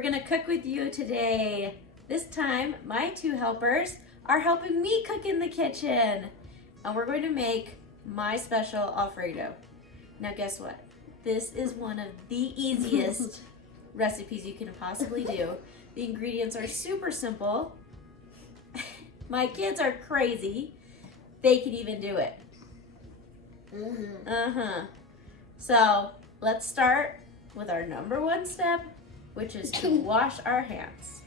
we're gonna cook with you today. This time, my two helpers are helping me cook in the kitchen. And we're going to make my special Alfredo. Now guess what? This is one of the easiest recipes you can possibly do. The ingredients are super simple. My kids are crazy. They can even do it. So let's start with our number one step, which is to wash our hands.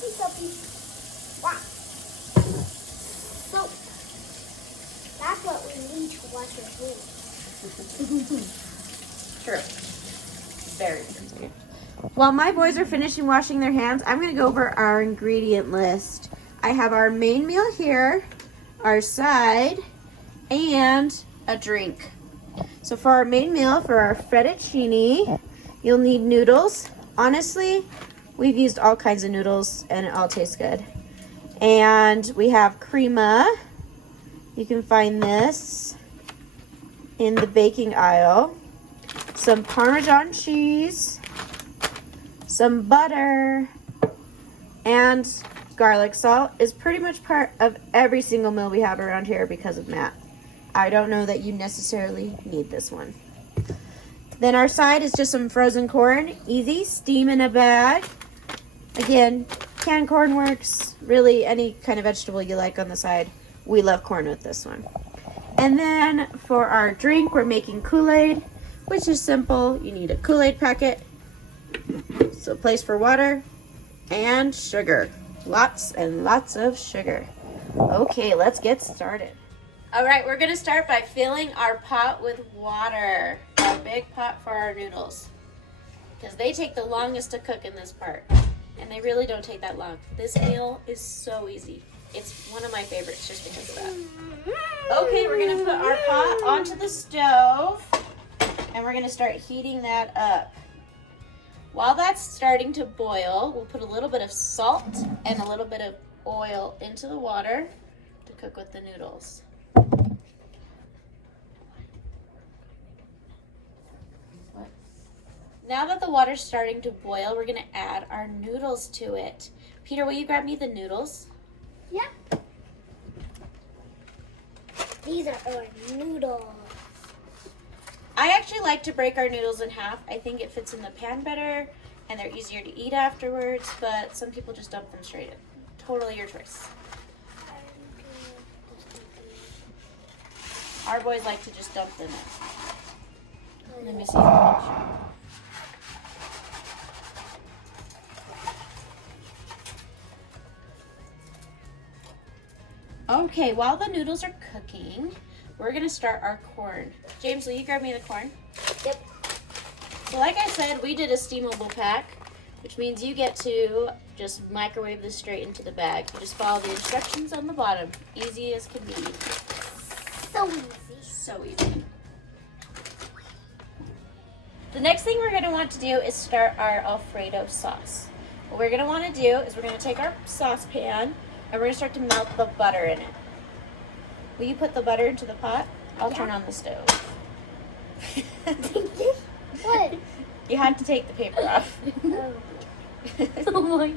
Soapy. Wow. Soap. That's what we need to wash our hands. True. Very true. While my boys are finishing washing their hands, I'm going to go over our ingredient list. I have our main meal here, our side, and a drink. So for our main meal, for our fettuccine, you'll need noodles. Honestly, we've used all kinds of noodles and it all tastes good. And we have crema. You can find this in the baking aisle. Some Parmesan cheese, some butter, and garlic salt is pretty much part of every single meal we have around here because of Matt. I don't know that you necessarily need this one. Then our side is just some frozen corn. Easy, steam in a bag. Again, canned corn works. Really, any kind of vegetable you like on the side. We love corn with this one. And then for our drink, we're making Kool-Aid, which is simple. You need a Kool-Aid packet, so a place for water, and sugar. Lots and lots of sugar. Okay, let's get started. All right, we're gonna start by filling our pot with water. Our big pot for our noodles. Because they take the longest to cook in this part. And they really don't take that long. This meal is so easy. It's one of my favorites just because of that. Okay, we're gonna put our pot onto the stove. And we're gonna start heating that up. While that's starting to boil, we'll put a little bit of salt and a little bit of oil into the water to cook with the noodles. Now that the water's starting to boil, we're gonna add our noodles to it. Peter, will you grab me the noodles? Yeah. These are our noodles. I actually like to break our noodles in half. I think it fits in the pan better and they're easier to eat afterwards, but some people just dump them straight in. Totally your choice. Our boys like to just dump them in. Let me see if I can show. Okay, while the noodles are cooking, we're gonna start our corn. James, will you grab me the corn? Yep. So like I said, we did a steamable pack, which means you get to just microwave this straight into the bag. You just follow the instructions on the bottom. Easy as can be. So easy. So easy. The next thing we're gonna want to do is start our Alfredo sauce. What we're gonna wanna do is we're gonna take our saucepan and we're gonna start to melt the butter in it. Will you put the butter into the pot? I'll turn on the stove. What? You had to take the paper off. Oh my.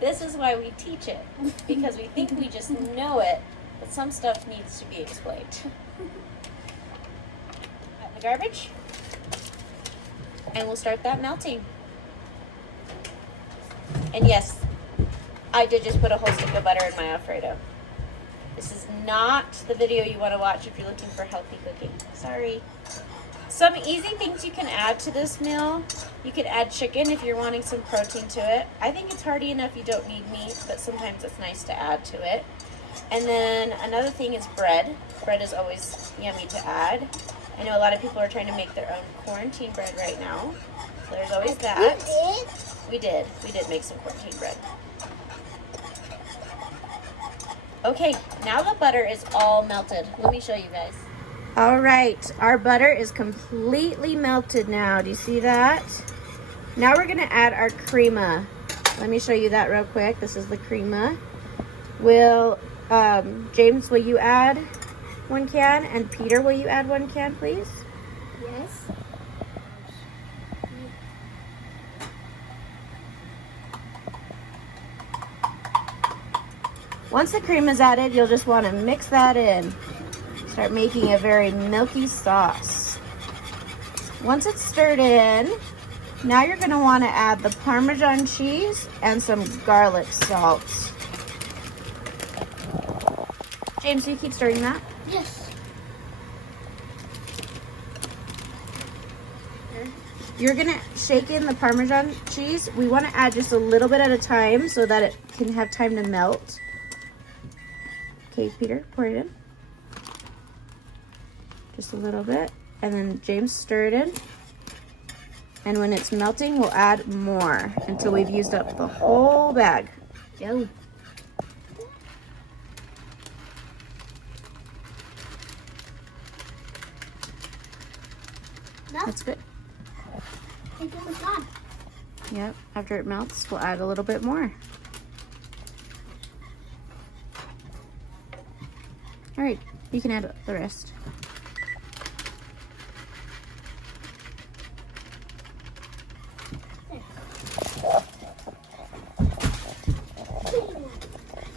This is why we teach it, because we think we just know it, but some stuff needs to be explained. Out in the garbage. And we'll start that melting. And yes, I did just put a whole stick of butter in my Alfredo. This is not the video you want to watch if you're looking for healthy cooking. Sorry. Some easy things you can add to this meal. You can add chicken if you're wanting some protein to it. I think it's hearty enough you don't need meat, but sometimes it's nice to add to it. And then another thing is bread. Bread is always yummy to add. I know a lot of people are trying to make their own quarantine bread right now. So there's always that. We did make some quarantine bread. Okay, now the butter is all melted. Let me show you guys. All right, our butter is completely melted now. Do you see that? Now we're gonna add our crema. Let me show you that real quick. This is the crema. James, will you add 1 can. And Peter, will you add 1 can, please? Yes. Once the cream is added, you'll just want to mix that in. Start making a very milky sauce. Once it's stirred in, now you're going to want to add the Parmesan cheese and some garlic salt. James, do you keep stirring that? Yes. You're going to shake in the Parmesan cheese. We want to add just a little bit at a time so that it can have time to melt. Okay, Peter, pour it in. Just a little bit. And then James, stir it in. And when it's melting, we'll add more until we've used up the whole bag. Go. That's good. I think it was gone. Yep, after it melts, we'll add a little bit more. All right, you can add the rest.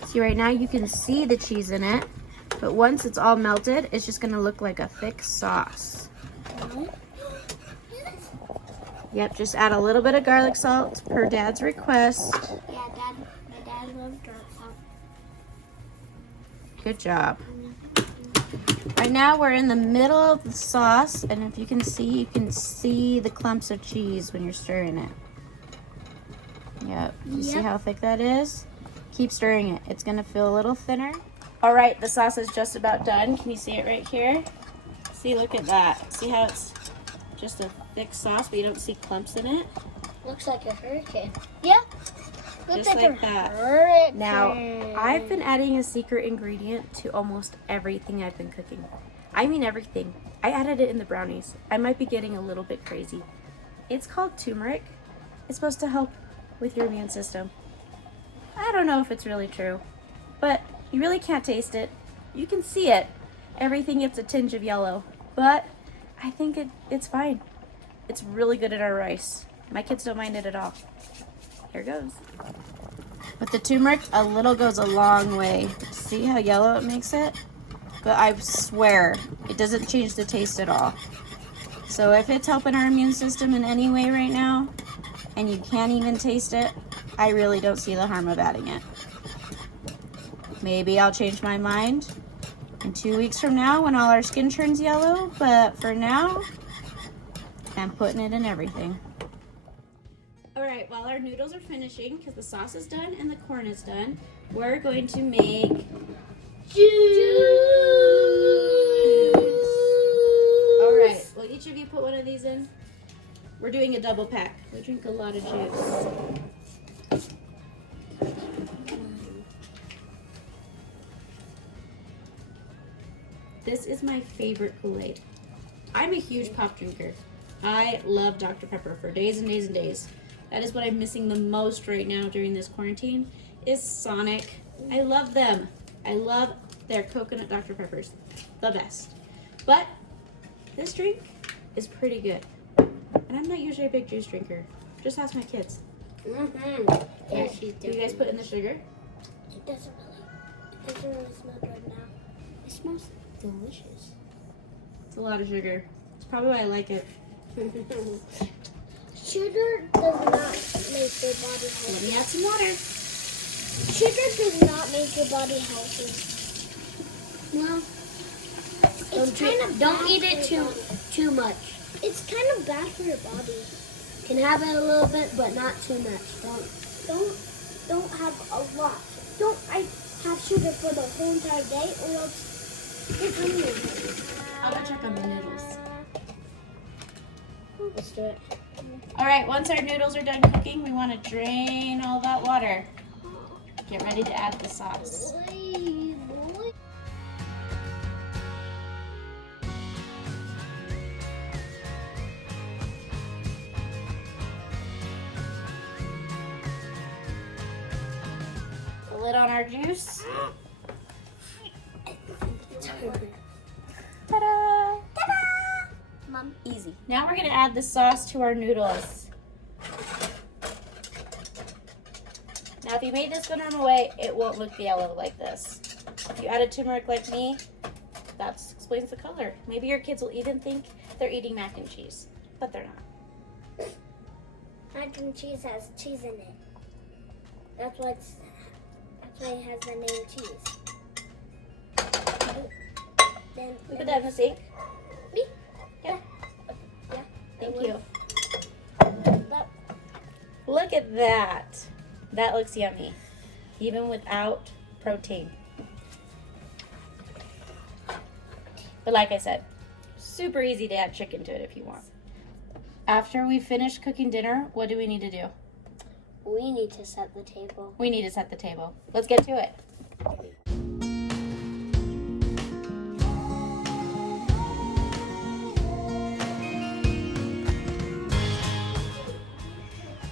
See, right now you can see the cheese in it, but once it's all melted, it's just gonna look like a thick sauce. Yep, just add a little bit of garlic salt per Dad's request. Yeah, my dad loves dark salt. Good job. Right now we're in the middle of the sauce, and if you can see the clumps of cheese when you're stirring it. Yep, you see how thick that is? Keep stirring it. It's gonna feel a little thinner. All right, the sauce is just about done. Can you see it right here? See, look at that. See how it's just a thick sauce, but you don't see clumps in it? Looks like a hurricane. Yeah. Looks Just like a that. hurricane. Now, I've been adding a secret ingredient to almost everything I've been cooking. I mean everything. I added it in the brownies. I might be getting a little bit crazy. It's called turmeric. It's supposed to help with your immune system. I don't know if it's really true, but you really can't taste it. You can see it. Everything gets a tinge of yellow, but I think it's fine. It's really good in our rice. My kids don't mind it at all. Here goes. With the turmeric, a little goes a long way. See how yellow it makes it? But I swear, it doesn't change the taste at all. So if it's helping our immune system in any way right now, and you can't even taste it, I really don't see the harm of adding it. Maybe I'll change my mind in 2 weeks from now when all our skin turns yellow, but for now, I'm putting it in everything. All right, while our noodles are finishing, because the sauce is done and the corn is done, we're going to make juice. All right, will each of you put one of these in? We're doing a double pack. We drink a lot of juice. This is my favorite Kool-Aid. I'm a huge pop drinker. I love Dr. Pepper for days and days and days. That is what I'm missing the most right now during this quarantine is Sonic. I love them. I love their coconut Dr. Peppers. The best. But this drink is pretty good. And I'm not usually a big juice drinker. Just ask my kids. Mm-hmm. Yeah, she's Do you guys put in the sugar? It doesn't really smell good now. It smells delicious. It's a lot of sugar. It's probably why I like it. Sugar does not make your body healthy. Let me add some water. Sugar does not make your body healthy. No. Don't eat it too much. It's kind of bad for your body. Can have it a little bit, but not too much. Don't have a lot. Don't have sugar for the whole entire day, or else your tummy will hurt. I'll go check on the noodles. Let's do it. All right, once our noodles are done cooking, we want to drain all that water. Get ready to add the sauce. The lid on our juice. Easy. Now we're gonna add the sauce to our noodles. Now if you made this the normal way, it won't look yellow like this. If you added turmeric like me, that explains the color. Maybe your kids will even think they're eating mac and cheese, but they're not. Mac and cheese has cheese in it. That's why it has the name cheese. Then We put that in the sink? Me? Yeah. Yeah. Thank you. Look at that. That looks yummy, even without protein. But like I said, super easy to add chicken to it if you want. After we finish cooking dinner, what do we need to do? We need to set the table. We need to set the table. Let's get to it.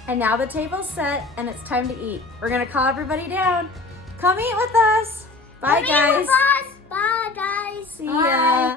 And now the table's set and it's time to eat. We're gonna call everybody down. Come eat with us. Bye, guys. Bye, guys. See ya.